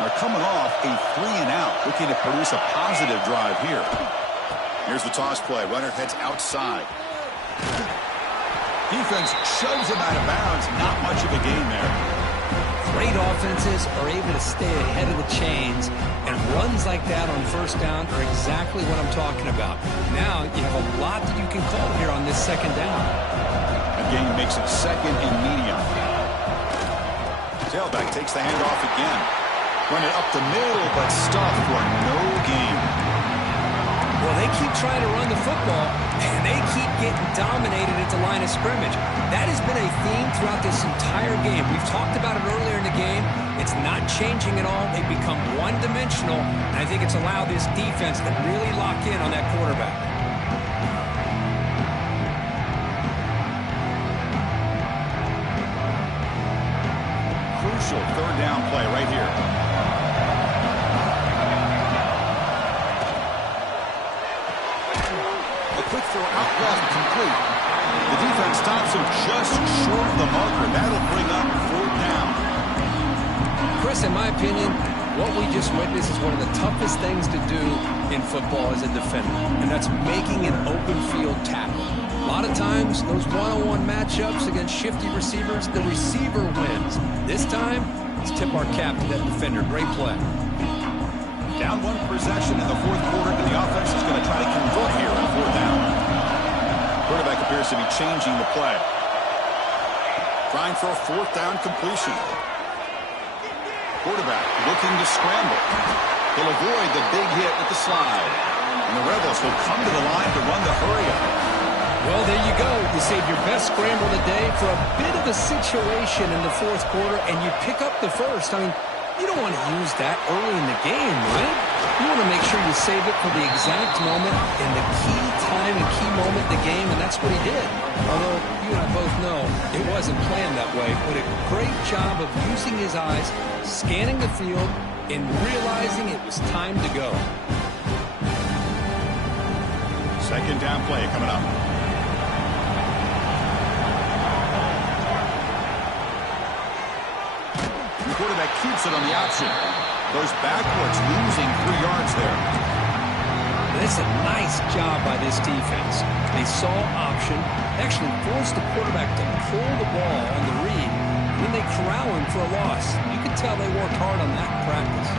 They're coming off a 3-and-out, looking to produce a positive drive here. Here's the toss play. Runner heads outside. Defense shoves him out of bounds. Not much of a gain there. Great offenses are able to stay ahead of the chains, and runs like that on first down are exactly what I'm talking about. Now you have a lot that you can call here on this second down. The game makes it second and medium. Tailback takes the handoff again. Run it up the middle, but stuffed for no gain. Well, they keep trying to run the football, and they keep getting dominated at the line of scrimmage. That has been a theme throughout this entire game. We've talked about it earlier in the game. It's not changing at all. They've become one-dimensional, and I think it's allowed this defense to really lock in on that quarterback. Crucial third down play right here. Quick throw out left, complete. The defense stops him just short of the marker. That'll bring up fourth down. Chris, in my opinion, what we just witnessed is one of the toughest things to do in football as a defender, and that's making an open field tackle. A lot of times, those one-on-one matchups against shifty receivers, the receiver wins. This time, let's tip our cap to that defender. Great play. Down one possession in the fourth quarter, and the offense is going to try to convert here on fourth down. Quarterback appears to be changing the play. Trying for a fourth down completion. Quarterback looking to scramble. He'll avoid the big hit with the slide. And the Rebels will come to the line to run the hurry-up. Well, there you go. You save your best scramble today for a bit of a situation in the fourth quarter, and you pick up the first. I mean, you don't want to use that early in the game, right? You want to make sure you save it for the exact moment in the key time and key moment in the game, and that's what he did. Although you and I both know it wasn't planned that way, but a great job of using his eyes, scanning the field, and realizing it was time to go. Second down play coming up. The quarterback keeps it on the option. Goes backwards, losing 3 yards there. That's a nice job by this defense. They saw option, actually forced the quarterback to pull the ball on the read, and then they corral him for a loss. You can tell they worked hard on that in practice.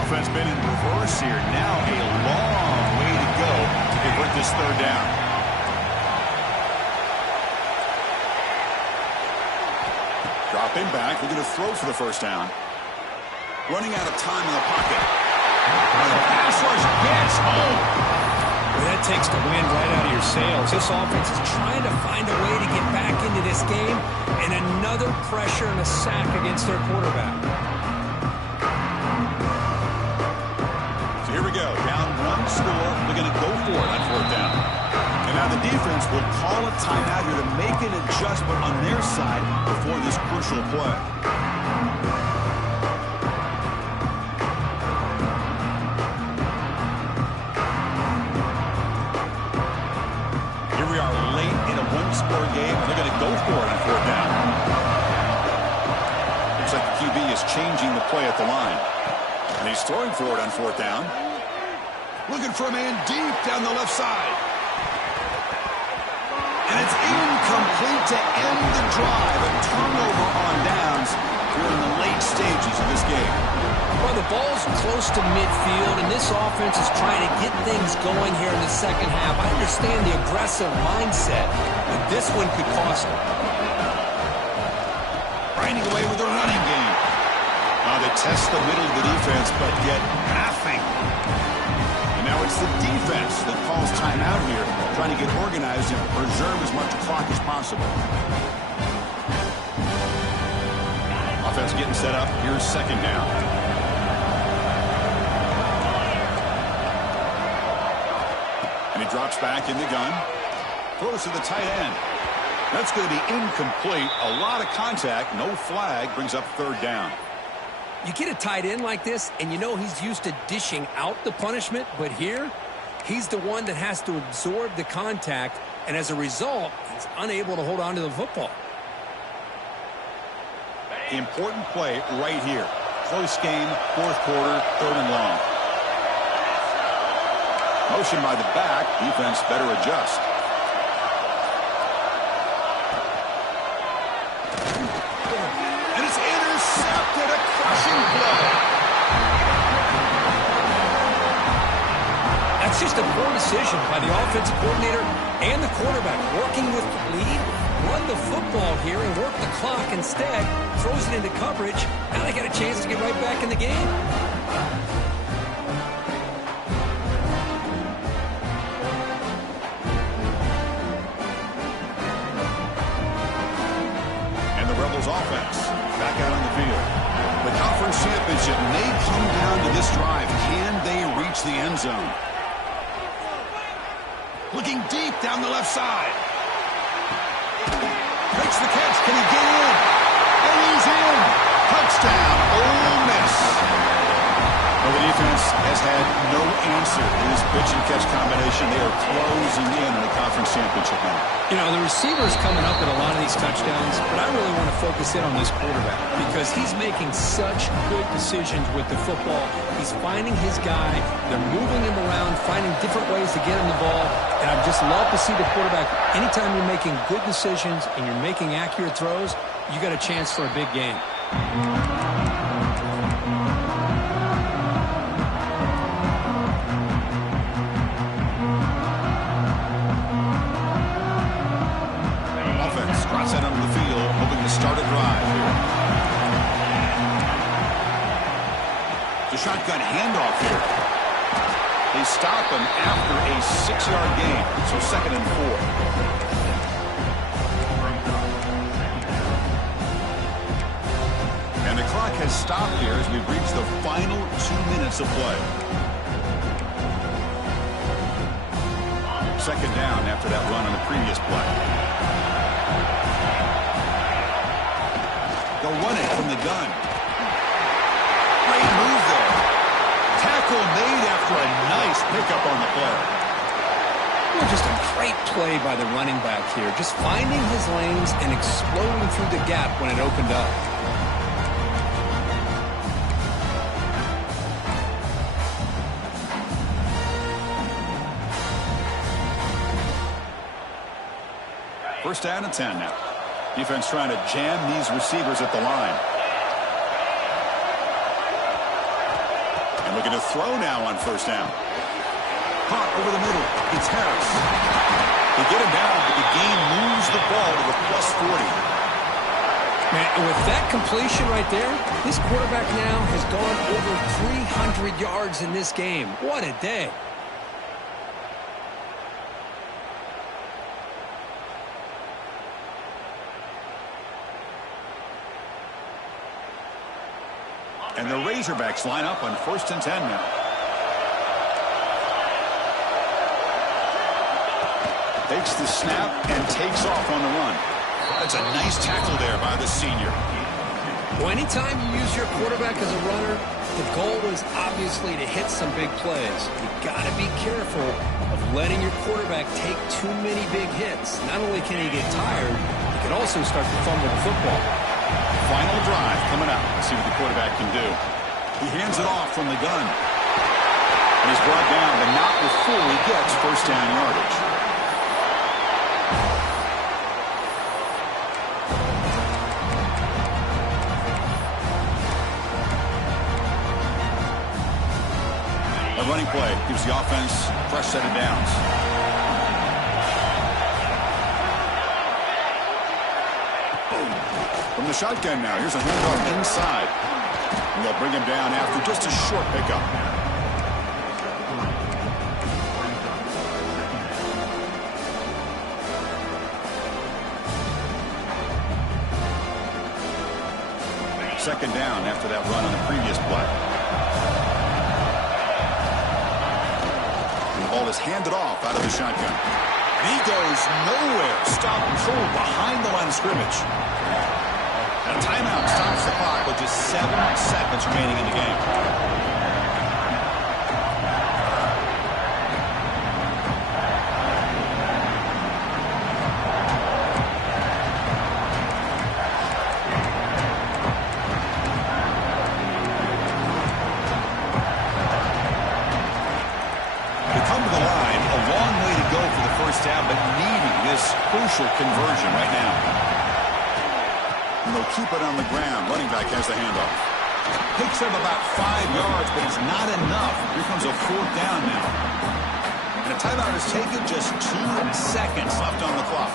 Offense been in reverse here. Now a long way to go to convert this third down. Dropping back, looking to throw for the first down. Running out of time in the pocket. And the pass rush gets home. Well, that takes the wind right out of your sails. This offense is trying to find a way to get back into this game, and another pressure and a sack against their quarterback. So here we go. Down one score. They're going to go for it on fourth down. And now the defense will call a timeout here to make an adjustment on their side before this crucial play. Here we are late in a one-score game, and they're going to go for it on fourth down. Looks like the QB is changing the play at the line. And he's throwing for it on fourth down. Looking for a man deep down the left side. And it's incomplete to end the drive. A turnover on downs here in the late stages of this game. Well, the ball's close to midfield, and this offense is trying to get things going here in the second half. I understand the aggressive mindset, but this one could cost them. Grinding away with a running game. Now they test the middle of the defense, but get nothing. And now it's the defense that calls timeout here, trying to get organized and preserve as much clock as possible. Offense getting set up. Here's second down. And he drops back in the gun. Throws to the tight end. That's going to be incomplete. A lot of contact. No flag. Brings up third down. You get a tight end like this, and you know he's used to dishing out the punishment, but here, He's the one that has to absorb the contact, and as a result, he's unable to hold on to the football. Important play right here. Close game, fourth quarter, 3rd and long. Motion by the back. Defense better adjust. And it's intercepted. A crushing play. That's just a poor decision by the offensive coordinator and the quarterback. Working with the lead, run the football here and work the clock instead. Throws it into coverage. Now they got a chance to get right back in the game. And the Rebels offense back out on the field. The conference championship may come down to this drive. Can they reach the end zone? Looking deep down the left side. Makes the catch. Can he get in? And he's in. Touchdown, Ole Miss. Well, the defense has had no answer in this pitch and catch combination. They are closing in on the conference championship now. You know, the receiver's coming up at a lot of these touchdowns, but I really want to focus in on this quarterback because he's making such good decisions with the football. He's finding his guy. They're moving him around, finding different ways to get him the ball, and I just love to see the quarterback. Anytime you're making good decisions and you're making accurate throws, you got a chance for a big game. Set onto the field, hoping to start a drive here. The shotgun handoff here. They stop him after a 6-yard gain, so 2nd and 4. And the clock has stopped here as we've reached the final 2 minutes of play. 2nd down after that run on the previous play. They'll run it from the gun. Great move there. Tackle made after a nice pickup on the play. Well, just a great play by the running back here. Just finding his lanes and exploding through the gap when it opened up. First down and 10 now. Defense trying to jam these receivers at the line. And looking to throw now on 1st down. Caught over the middle. It's Harris. They get him down, but the game moves the ball to the +40. Man, with that completion right there, this quarterback now has gone over 300 yards in this game. What a day. And the Razorbacks line up on 1st and 10 now. Takes the snap and takes off on the run. That's a nice tackle there by the senior. Well, anytime you use your quarterback as a runner, the goal is obviously to hit some big plays. You've got to be careful of letting your quarterback take too many big hits. Not only can he get tired, he can also start to fumble the football. Final drive coming up. Let's see what the quarterback can do. He hands it off from the gun. And he's brought down, but not before he gets 1st down yardage. A running play gives the offense a fresh set of downs. From the shotgun now, here's a handoff inside. And they'll bring him down after just a short pickup. Second down after that run on the previous play. The ball is handed off out of the shotgun. And he goes nowhere. Stop and hold behind the line of scrimmage. And a timeout stops the clock with just 7 seconds remaining in the game. stab at needing this crucial conversion right now. And they'll keep it on the ground. Running back has the handoff. Picks up about 5 yards, but it's not enough. Here comes a 4th down now. And a timeout is taken, just 2 seconds left on the clock.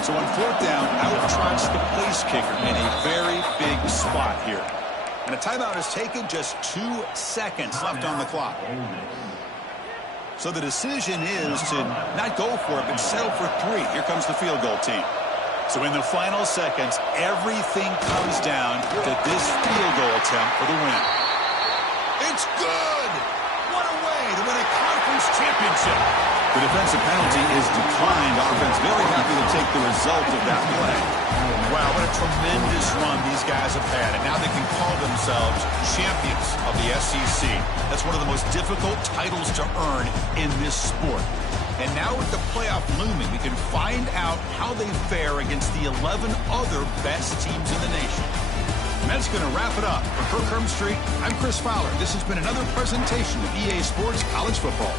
So on 4th down, out trots the place kicker in a very big spot here. And a timeout is taken, just 2 seconds left on the clock. So the decision is to not go for it, but settle for 3. Here comes the field goal team. So in the final seconds, everything comes down to this field goal attempt for the win. It's good! What a way to win a conference championship! The defensive penalty is declined. Offense very happy to take the result of that play. Wow, what a tremendous run these guys have had. And now they can call themselves champions of the SEC. That's one of the most difficult titles to earn in this sport. And now with the playoff looming, we can find out how they fare against the 11 other best teams in the nation. And that's going to wrap it up. For Kirk Street, I'm Chris Fowler. This has been another presentation of EA Sports College Football.